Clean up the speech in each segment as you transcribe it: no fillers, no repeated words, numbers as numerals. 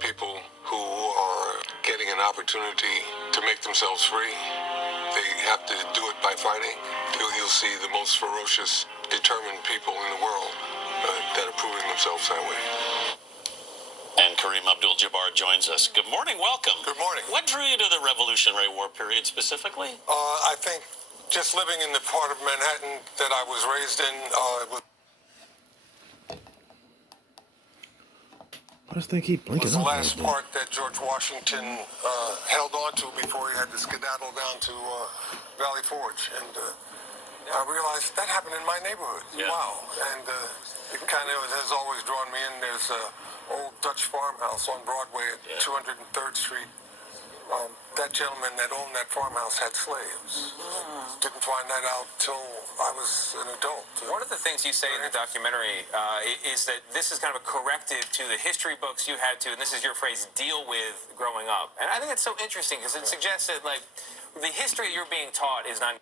People who are getting an opportunity to make themselves free, they have to do it by fighting. You'll see the most ferocious, determined people in the world that are proving themselves that way. And Kareem Abdul joins us. Good morning, welcome. Good morning. What drew you to the Revolutionary War period specifically? I think just living in the part of Manhattan that I was raised in, I just think he blinking was the up last part that George Washington held on to before he had to skedaddle down to Valley Forge. And I realized that happened in my neighborhood. Yeah. Wow. And it kind of has always drawn me in. There's an old Dutch farmhouse on Broadway at 203rd Street. That gentleman that owned that farmhouse had slaves. Didn't find that out till I was an adult. One of the things you say in the documentary is that this is kind of a corrective to the history books you had to, and this is your phrase, deal with growing up. And I think it's so interesting because it suggests that, like, the history you're being taught is not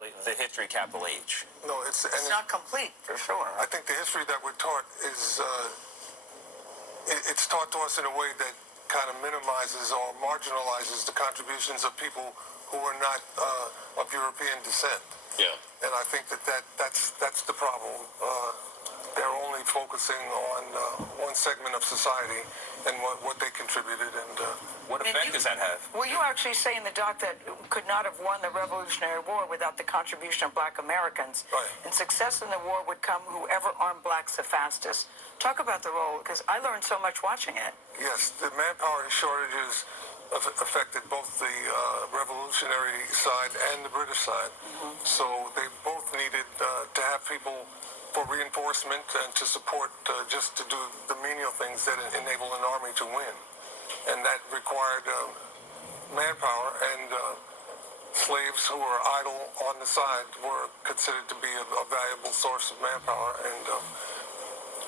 the history capital H. No, it's not complete, for sure. I think the history that we're taught is, it's taught to us in a way that kind of minimizes or marginalizes the contributions of people who are not of European descent. Yeah. And I think that's the problem. They're only focusing on one segment of society and what they contributed. And what effect does that have? Well, you actually say in the doc that could not have won the Revolutionary War without the contribution of black Americans. Right. And success in the war would come whoever armed blacks the fastest. Talk about the role, because I learned so much watching it. yes, the manpower shortages affected both the revolutionary side and the British side. So they both needed to have people for reinforcement and to support, just to do the menial things that enable an army to win. And that required manpower, and slaves who were idle on the side were considered to be a valuable source of manpower. And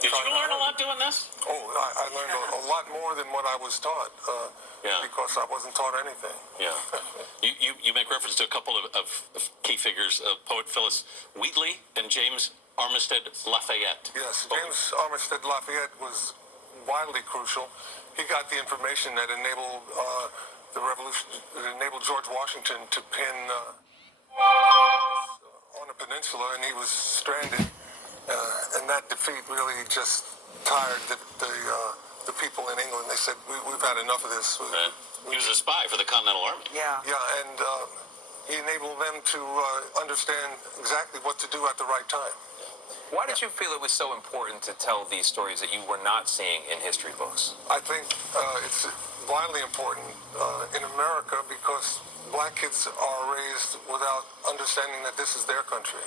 Did you learn a lot doing this? oh, I learned a lot more than what I was taught because I wasn't taught anything. Yeah. You make reference to a couple of key figures, poet Phyllis Wheatley and James Armistead Lafayette. Yes, James Armistead Lafayette was widely crucial. He got the information that enabled the revolution, that enabled George Washington to pin on a peninsula, and he was stranded. And that defeat really just tired the people in England. They said, we've had enough of this. He was a spy for the Continental Army. Yeah. Yeah, and he enabled them to understand exactly what to do at the right time. Why did you feel it was so important to tell these stories that you were not seeing in history books? I think it's vitally important in America because black kids are raised without understanding that this is their country.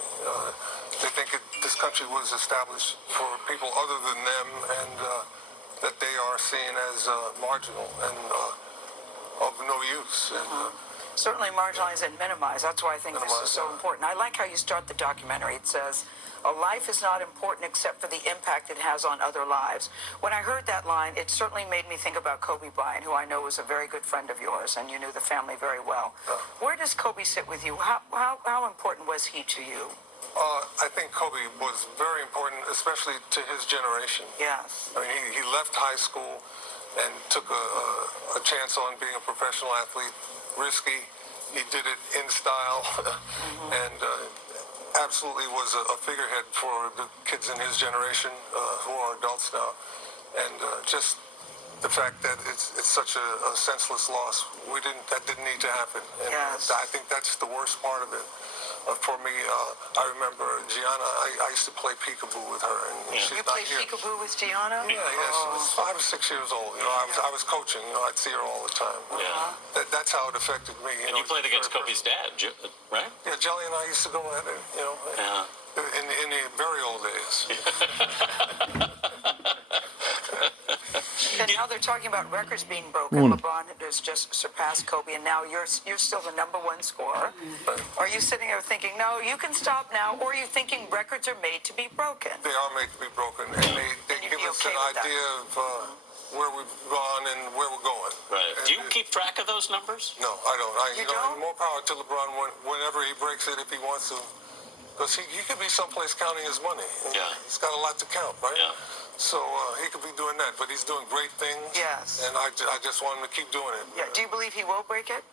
They think this country was established for people other than them, and that they are seen as marginal and of no use. And, Certainly marginalize and minimize. That's why I think this is so important. I like how you start the documentary. It says, a life is not important except for the impact it has on other lives. When I heard that line, it certainly made me think about Kobe Bryant, who I know was a very good friend of yours, and you knew the family very well. Where does Kobe sit with you? How important was he to you? I think Kobe was very important, especially to his generation. Yes. I mean, he left high school and took a chance on being a professional athlete. Risky. He did it in style, and absolutely was a figurehead for the kids in his generation who are adults now. And just the fact that it's such a senseless loss, that didn't need to happen. And yes. I think that's the worst part of it. For me, I remember Gianna, I used to play peekaboo with her. And she's You not played here. peekaboo with Gianna? Yeah, she was 5 or 6 years old. You know, I was coaching. You know, I'd see her all the time. Yeah. That's how it affected me. And you played against Kobe's dad, right? Yeah, Jelly and I used to go at it. You know, in the very old days. And now they're talking about records being broken. LeBron has just surpassed Kobe, and now you're still the #1 scorer. Are you sitting there thinking, no, you can stop now, or are you thinking records are made to be broken? They are made to be broken, and they give us an idea of where we've gone and where we're going. Right. Do you keep track of those numbers? No, I don't. You don't? More power to LeBron whenever he breaks it, if he wants to. Because he could be someplace counting his money. Yeah. He's got a lot to count, right? Yeah. So he could be doing that, but he's doing great things. Yes. And I just want him to keep doing it. Yeah. Do you believe he will break it?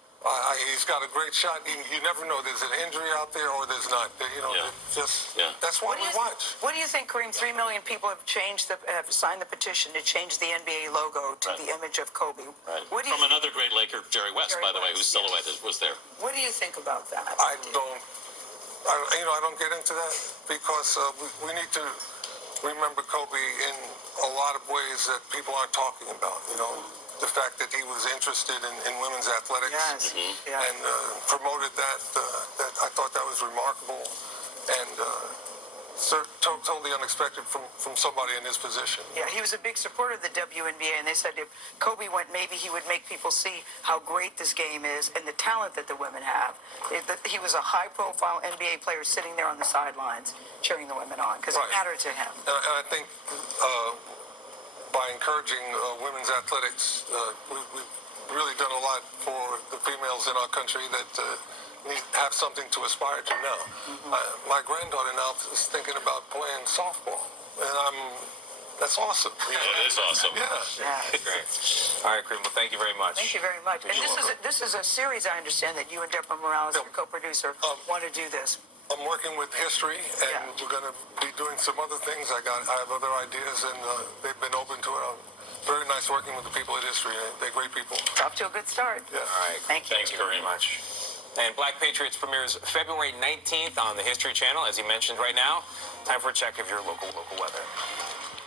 He's got a great shot. You never know. There's an injury out there or there's not. That's why we watch. What do you think, Kareem? 3 million people have signed the petition to change the NBA logo to the image of Kobe. Right. What do you From another great Laker, Jerry West, by the way, whose silhouette was there. What do you think about that? I don't get into that because we need to remember Kobe in a lot of ways that people aren't talking about. The fact that he was interested in women's athletics and promoted that, I thought that was remarkable and totally unexpected from somebody in his position. Yeah, he was a big supporter of the WNBA, and they said if Kobe went, maybe he would make people see how great this game is and the talent that the women have. He was a high-profile NBA player sitting there on the sidelines cheering the women on because it mattered to him. And I think by encouraging women's athletics, we've really done a lot for the females in our country that have something to aspire to now. My granddaughter now is thinking about playing softball, and that's awesome. Yeah, it is awesome. Yeah. Great. All right, Kareem. Well, thank you very much. Thank you very much. And this is a series, I understand, that you and Deborah Morales, your co-producer, want to do this. I'm working with history, and we're going to be doing some other things. I have other ideas, and they've been open to it. Very nice working with the people at history. They're great people. Off to a good start. Yeah. All right. Thank you. Thanks, Very Kareem. much. And Black Patriots premieres February 19th on the History Channel, as you mentioned right now. Time for a check of your local weather.